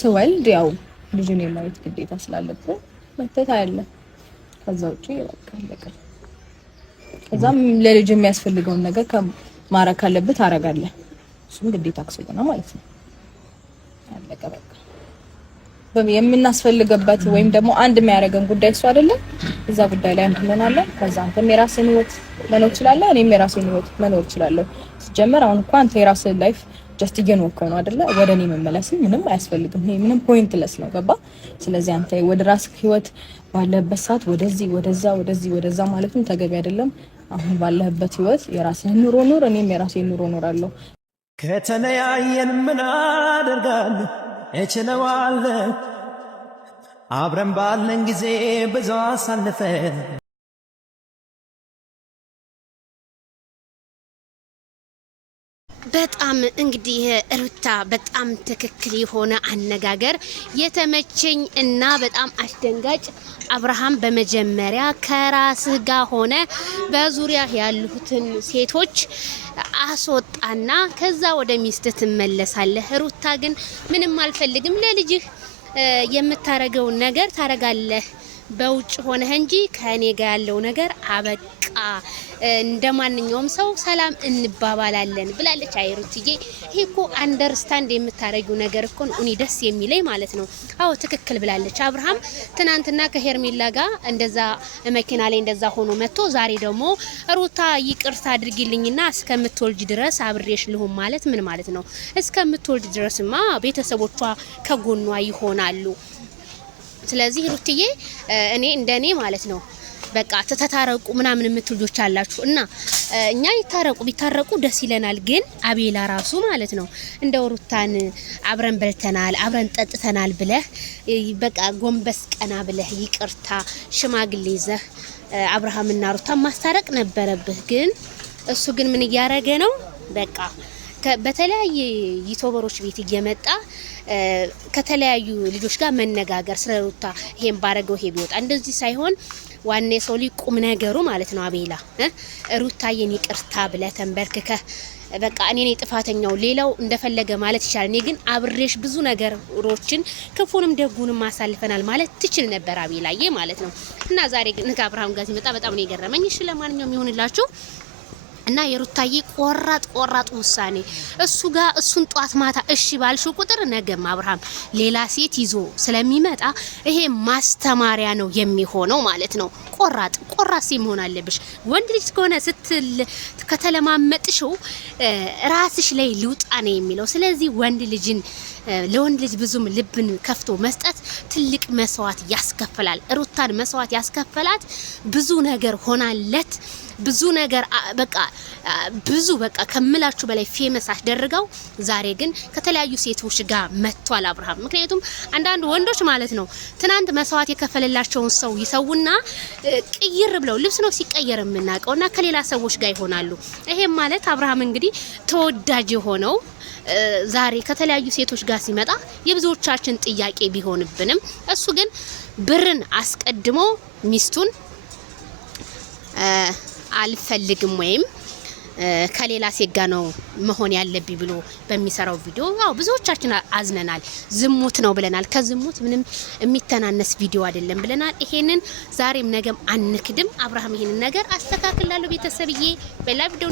ስወልድ ያው ልጅን የማየት ግዴታ ስላለብን መተት አይደለ ከዛ ውጪ በቃ ከዛም ለልጅ የሚያስፈልገውን ነገር ከማረክ ካለበት አረጋለህ እሱም ግዴታ ስለሆነ ማለት ነው አለቀ በቃ የምናስፈልገበት ወይም ደግሞ አንድ የሚያደርገን ጉዳይ እሱ አይደለም እዛ ጉዳይ ላይ አንድ እንሆናለን ከዛ አንተም የራስህን ህይወት መኖር ትችላለህ እኔም የራሴን ህይወት መኖር እችላለሁ ሲጀመር አሁን እንኳን አንተ የራስህን ላይፍ ጀስት እየኖርከው ነው አይደለ ወደኔ መመለስ ምንም አያስፈልግም ይሄ ምንም ፖይንትለስ ነው ገባ ስለዚህ አንተ ወደ ራስህ ህይወት ባለበት ሰዓት ወደዛ ማለቱም ተገቢ አይደለም አሁን ባለህበት ህይወት የራስህን ኑሮ ኑር እኔም የራሴን ኑሮ ኖራለሁ ከተለያየን ምን አደርጋለሁ እችለዋለሁ አብረን ባለን ጊዜ ብዙ አሳልፈን በጣም እንግዲህ ሩታ በጣም ትክክል የሆነ አነጋገር የተመቸኝ እና በጣም አስደንጋጭ አብርሃም በመጀመሪያ ከራስህ ጋር ሆነ በዙሪያ ያሉትን ሴቶች አስወጣና ከዛ ወደ ሚስት ትመለሳለህ ሩታ ግን ምንም አልፈልግም ለልጅህ የምታረገው ነገር ታረጋለህ በውጭ ሆነ እንጂ ከኔ ጋር ያለው ነገር አበቃ እንደማንኛውም ሰው ሰላም እንባባላለን ብላለች አይሩትዬ ይሄኮ አንደርስታንድ የምታረጊው ነገር እኮ ነው እኔ ደስ የሚለኝ ማለት ነው አዎ ትክክል ብላለች አብርሃም ትናንትና ከሄርሜላ ጋር እንደዛ መኪና ላይ እንደዛ ሆኖ መጥቶ ዛሬ ደግሞ ሩታ ይቅርታ አድርጊልኝና እስከምትወልጅ ድረስ አብሬሽ ልሁን ማለት ምን ማለት ነው እስከምትወልጅ ድረስማ ቤተሰቦቿ ከጎኗ ይሆናሉ ስለዚህ ሩትዬ እኔ እንደኔ ማለት ነው በቃ ተታረቁ ምናምን የምትልጆች አላችሁ እና እኛ ቢታረቁ ደስ ይለናል ግን አቤላ ራሱ ማለት ነው እንደ ሩታን አብረን በልተናል አብረን ጠጥተናል ብለህ በቃ ጎንበስ ቀና ብለህ ይቅርታ ሽማግሌ ይዘህ አብርሃምና ሩታ ማስታረቅ ነበረብህ ግን እሱ ግን ምን ያያረገ ነው በቃ በተለያየ ዩቲዩበሮች ቤት እየመጣ ከተለያዩ ልጆች ጋር መነጋገር ስለሩታ ይሄን ባረገው ይሄ ቢወጣ እንደዚህ ሳይሆን ዋኔ ሰው ሊቁም ነገሩ ማለት ነው አቤላ ሩታዬን ይቅርታ ብለ ተንበርክከ በቃ እኔ ነኝ ጥፋተኛው ሌላው እንደፈለገ ማለት ይችላል እኔ ግን አብሬሽ ብዙ ነገሮችን ክፉንም ደጉንም ማሳልፈናል ማለት ትችል ነበር አቤላዬ ማለት ነው እና ዛሬ ግን ከአብርሃም ጋር ሲመጣ በጣም ነው የገረመኝ እሺ ለማንኛውም ይሁንላችሁ እና የሩታዬ ቆራጥ ውሳኔ እሱ ጋር እሱን ጧት ማታ እሺ ባልሹ ቁጥር ነገም አብርሃም ሌላ ሴት ይዞ ስለሚመጣ ይሄ ማስተማሪያ ነው የሚሆነው ማለት ነው ቆራጥ ሲሆን አለብሽ ወንድ ልጅ ከሆነ ስትል ከተለማመጥሽው ራስሽ ላይ ልውጣ ነው የሚለው ስለዚህ ወንድ ልጅን ለወንድ ልጅ ብዙም ልብን ከፍቶ መስጠት ትልቅ መስዋዕት ያስከፍላል ሩታን መስዋዕት ያስከፈላት ብዙ ነገር ሆናለት ብዙ ነገር በቃ ከምላችሁ በላይ ፌመስ አስደርጋው ዛሬ ግን ከተለያዩ ሴቶች ጋር መጥቷል አብርሃም ምክንያቱም አንዳንድ ወንዶች ማለት ነው ትናንት መስዋዕት የከፈለላቸውን ሰው ይሰውና ቅይር ብለው ልብስ ነው ሲቀየር የምናቀውና ከሌላ ሰዎች ጋር ይሆናሉ ይሄም ማለት አብርሃም እንግዲህ ተወዳጅ የሆነው ዛሬ ከተለያዩ ሴቶች ጋር ሲመጣ የብዙዎቻችን ጥያቄ ቢሆንብንም እሱ ግን ብርን አስቀድሞ ሚስቱን አልፈልግም ወይም ከሌላ ሴት ጋር ነው መሆን ያለብኝ ብሎ በሚሰራው ቪዲዮ አው ብዙዎቻችን አዝነናል ዝሙት ነው ብለናል ከዝሙት ምንም የሚተናነስ ቪዲዮ አይደለም ብለናል ይሄንን ዛሬም ነገም አንክድም አብርሃም ይሄንን ነገር አስተካክላለሁ ቤተሰብዬ በላ ቪዲዮ